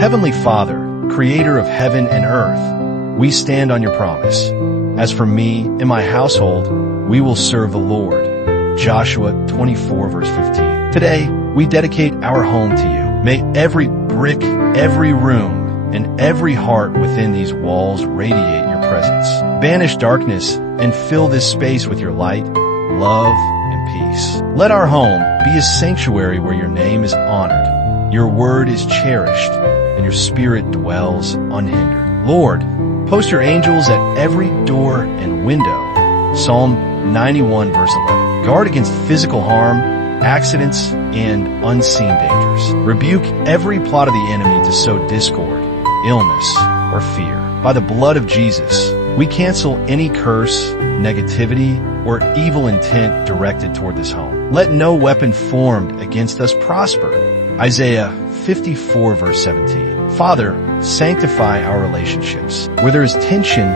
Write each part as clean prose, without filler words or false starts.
Heavenly Father, creator of heaven and earth, we stand on your promise. As for me and my household, we will serve the Lord. Joshua 24 verse 15. Today, we dedicate our home to you. May every brick, every room, and every heart within these walls radiate your presence. Banish darkness and fill this space with your light, love, and peace. Let our home be a sanctuary where your name is honored, your word is cherished, and your spirit dwells unhindered. Lord, post your angels at every door and window. Psalm 91 verse 11. Guard against physical harm, accidents, and unseen dangers. Rebuke every plot of the enemy to sow discord, illness, or fear. By the blood of Jesus, we cancel any curse, negativity, or evil intent directed toward this home. Let no weapon formed against us prosper. Isaiah 54 verse 17. Father, sanctify our relationships. Where there is tension,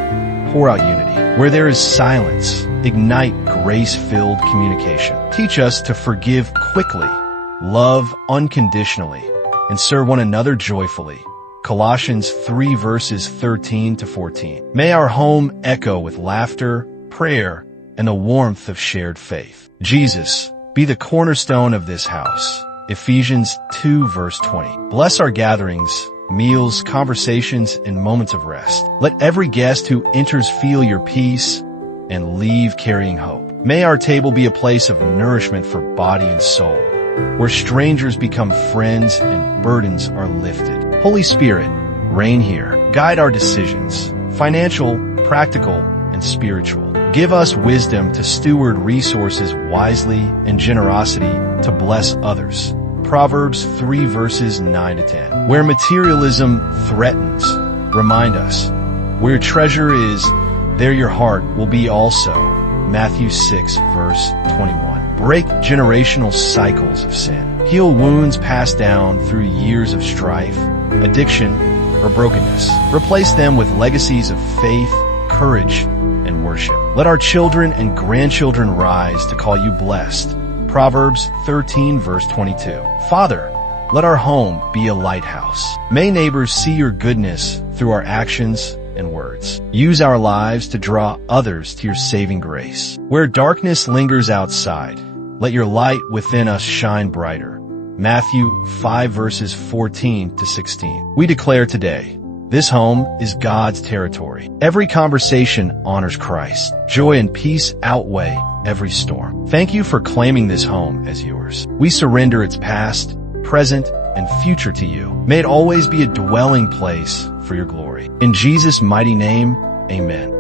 pour out unity. Where there is silence, ignite grace-filled communication. Teach us to forgive quickly, love unconditionally, and serve one another joyfully. Colossians 3 verses 13 to 14. May our home echo with laughter, prayer, and the warmth of shared faith. Jesus, be the cornerstone of this house. Ephesians 2 verse 20. Bless our gatherings, meals, conversations, and moments of rest. Let every guest who enters feel your peace and leave carrying hope. May our table be a place of nourishment for body and soul, where strangers become friends and burdens are lifted. Holy Spirit, reign here. Guide our decisions, financial, practical, and spiritual. Give us wisdom to steward resources wisely and generosity to bless others. Proverbs 3 verses 9 to 10. Where materialism threatens, remind us, where your treasure is, there your heart will be also. Matthew 6 verse 21. Break generational cycles of sin. Heal wounds passed down through years of strife, addiction, or brokenness. Replace them with legacies of faith, courage, and worship. Let our children and grandchildren rise to call you blessed. Proverbs 13 verse 22. Father, let our home be a lighthouse. May neighbors see your goodness through our actions and words. Use our lives to draw others to your saving grace. Where darkness lingers outside, let your light within us shine brighter. Matthew 5 verses 14 to 16. We declare today, this home is God's territory. Every conversation honors Christ. Joy and peace outweigh every storm. Thank you for claiming this home as yours. We surrender its past, present, and future to you. May it always be a dwelling place for your glory. In Jesus' mighty name, amen.